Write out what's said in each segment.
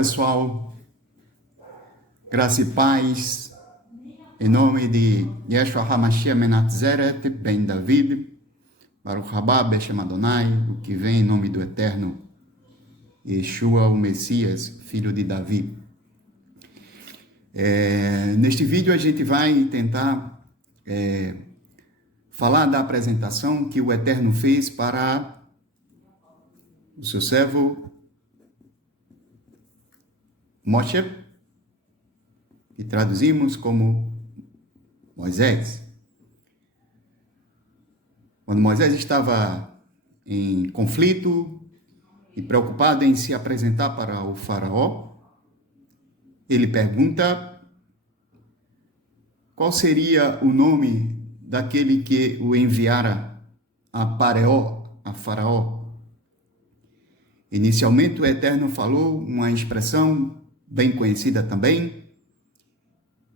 pessoal, graça e paz, em nome de Yeshua HaMashiach Menatzeret, Ben David, Baruch Haba, Beshem Adonai, o que vem em nome do Eterno, Yeshua, o Messias, filho de Davi. Neste vídeo a gente vai tentar falar da apresentação que o Eterno fez para o seu servo Moshe, que traduzimos como Moisés. Quando Moisés estava em conflito e preocupado em se apresentar para o faraó, ele pergunta qual seria o nome daquele que o enviara a faraó. Inicialmente o Eterno falou uma expressão bem conhecida também,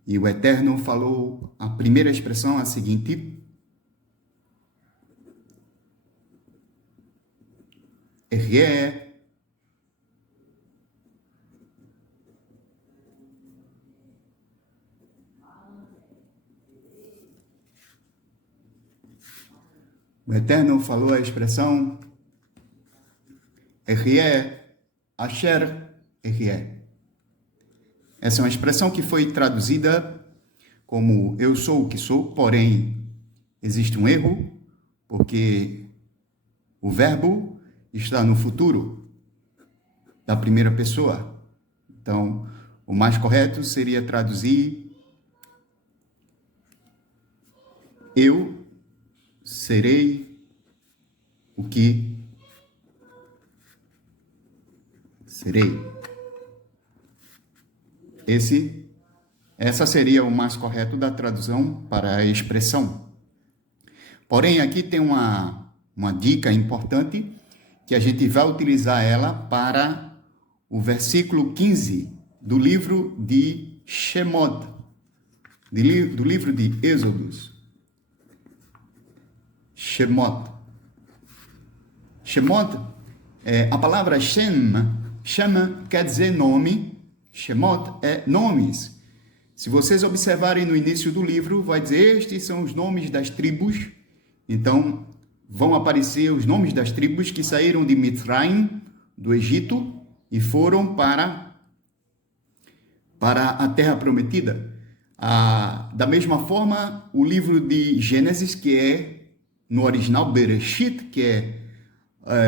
e o Eterno falou a primeira expressão, a seguinte: Ergue. O Eterno falou a expressão Ergue, Asher Ergue. Essa é uma expressão que foi traduzida como eu sou o que sou, porém existe um erro, porque o verbo está no futuro da primeira pessoa. Então, o mais correto seria traduzir eu serei o que serei. Essa seria o mais correto da tradução para a expressão. Porém, aqui tem uma dica importante, que a gente vai utilizar ela para o versículo 15 do livro de Shemot, do livro de Êxodos. Shemot, a palavra Shem quer dizer nome. Shemot é nomes. Se vocês observarem no início do livro, vai dizer, estes são os nomes das tribos. Então, vão aparecer os nomes das tribos que saíram de Mitzrayim, do Egito, e foram para a Terra Prometida. Da mesma forma, o livro de Gênesis, que é, no original, Bereshit, que é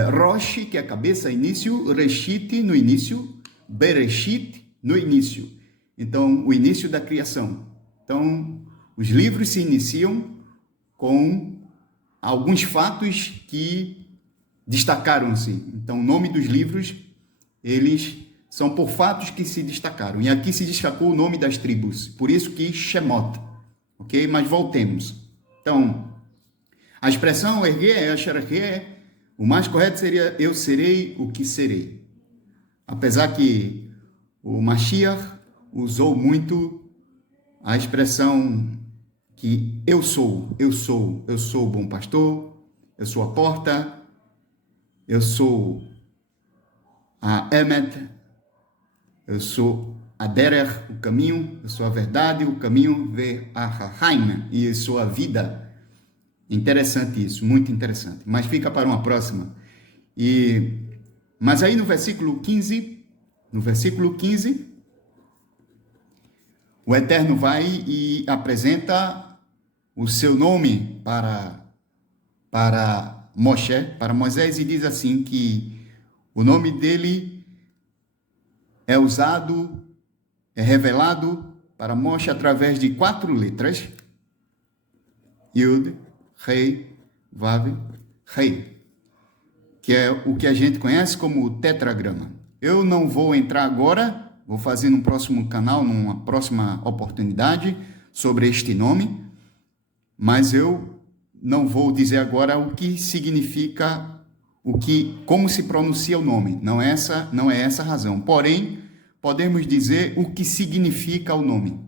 Rosh, que é cabeça, início, Reshit, no início, Bereshit, no início. Então, o início da criação. Então, os livros se iniciam com alguns fatos que destacaram-se. Então, o nome dos livros, eles são por fatos que se destacaram. E aqui se destacou o nome das tribos. Por isso que Shemot. Ok? Mas voltemos. Então, a expressão ergue, o mais correto seria eu serei o que serei. Apesar que o Mashiach usou muito a expressão que eu sou o bom pastor, eu sou a porta, eu sou a Emet, eu sou a Derech, o caminho, eu sou a verdade, o caminho ve a Haim, e eu sou a vida. Interessante isso, muito interessante, mas fica para uma próxima. Mas aí no versículo 15, o Eterno vai e apresenta o seu nome para Moshe, para Moisés, e diz assim que o nome dele é revelado para Moshe através de 4 letras, Yud, Rei, Vav, Rei, que é o que a gente conhece como tetragrama. Eu não vou entrar agora, vou fazer num próximo canal, numa próxima oportunidade, sobre este nome, mas eu não vou dizer agora o que significa, como se pronuncia o nome. Não é essa a razão. Porém, podemos dizer o que significa o nome.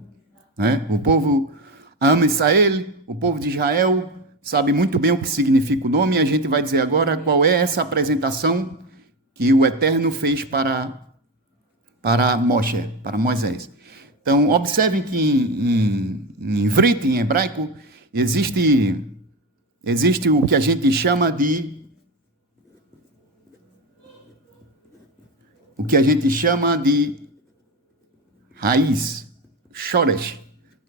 Né? O povo Am Israel, o povo de Israel, sabe muito bem o que significa o nome, e a gente vai dizer agora qual é essa apresentação que o Eterno fez para para Moshe, para Moisés. Então, observem que em Ivrit, em hebraico, existe o que a gente chama de raiz, shoresh.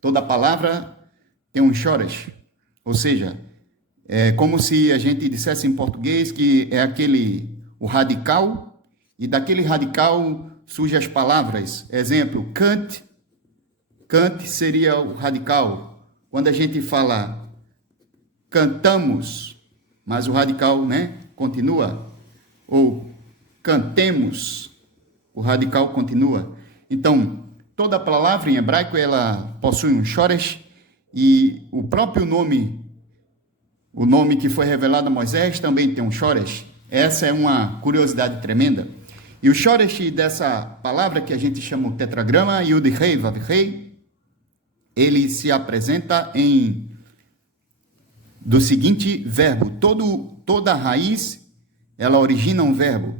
Toda palavra tem um shoresh, ou seja, é como se a gente dissesse em português que é o radical, e daquele radical surgem as palavras. Exemplo, Kant seria o radical. Quando a gente fala cantamos, mas o radical, continua, ou cantemos, o radical continua. Então, toda palavra em hebraico, ela possui um shoresh, e o próprio nome, o nome que foi revelado a Moisés, também tem um shoresh. Essa é uma curiosidade tremenda. E o shoresh dessa palavra que a gente chama o tetragrama, Yud Rei Vav Rei, ele se apresenta do seguinte verbo. Toda raiz, ela origina um verbo.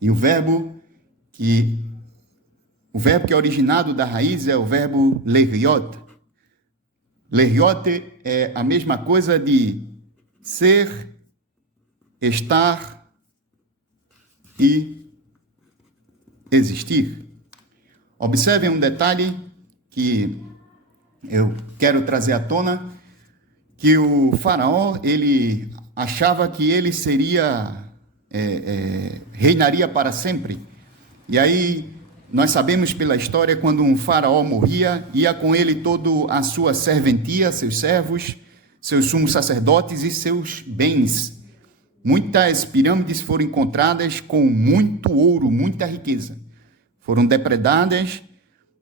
E o verbo que é originado da raiz é o verbo leriot. Leriot é a mesma coisa de ser, estar e existir. Observem um detalhe que eu quero trazer à tona, que o faraó, ele achava que ele reinaria para sempre. E aí, nós sabemos pela história, quando um faraó morria, ia com ele toda a sua serventia, seus servos, seus sumos sacerdotes e seus bens. Muitas pirâmides foram encontradas com muito ouro, muita riqueza. Foram depredadas,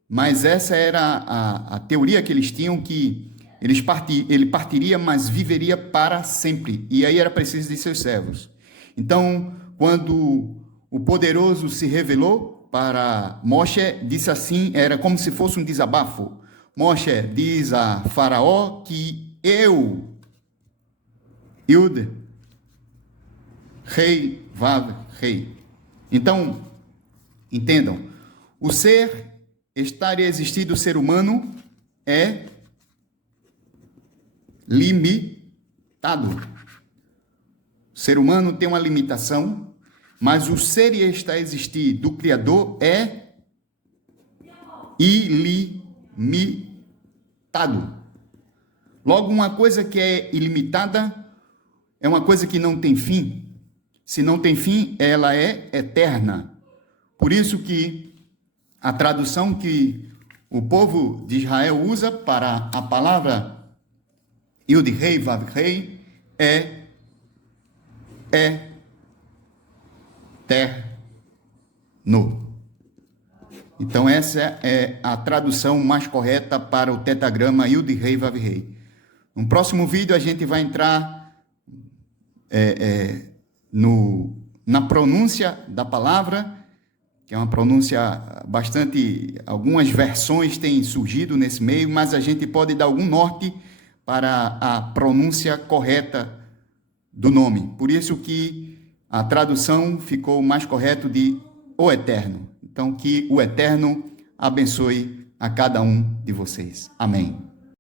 mas essa era a teoria que eles tinham, que ele partiria, mas viveria para sempre. E aí era preciso de seus servos. Então, quando o poderoso se revelou para Moshe, disse assim, era como se fosse um desabafo. Moshe diz a Faraó que eu, Yud, Rei, Vav, Rei. Então, entendam, o ser, estar e existir do ser humano é limitado. O ser humano tem uma limitação, mas o ser e estar e existir do Criador é ilimitado. Logo, uma coisa que é ilimitada é uma coisa que não tem fim. Se não tem fim, ela é eterna. Por isso que a tradução que o povo de Israel usa para a palavra Yud Rei Vav Rei é eterno. Então essa é a tradução mais correta para o tetragrama Yud Rei Vav Rei. No próximo vídeo a gente vai entrar na pronúncia da palavra, que é uma pronúncia bastante... Algumas versões têm surgido nesse meio, mas a gente pode dar algum norte para a pronúncia correta do nome. Por isso que a tradução ficou mais correto de o Eterno. Então, que o Eterno abençoe a cada um de vocês. Amém.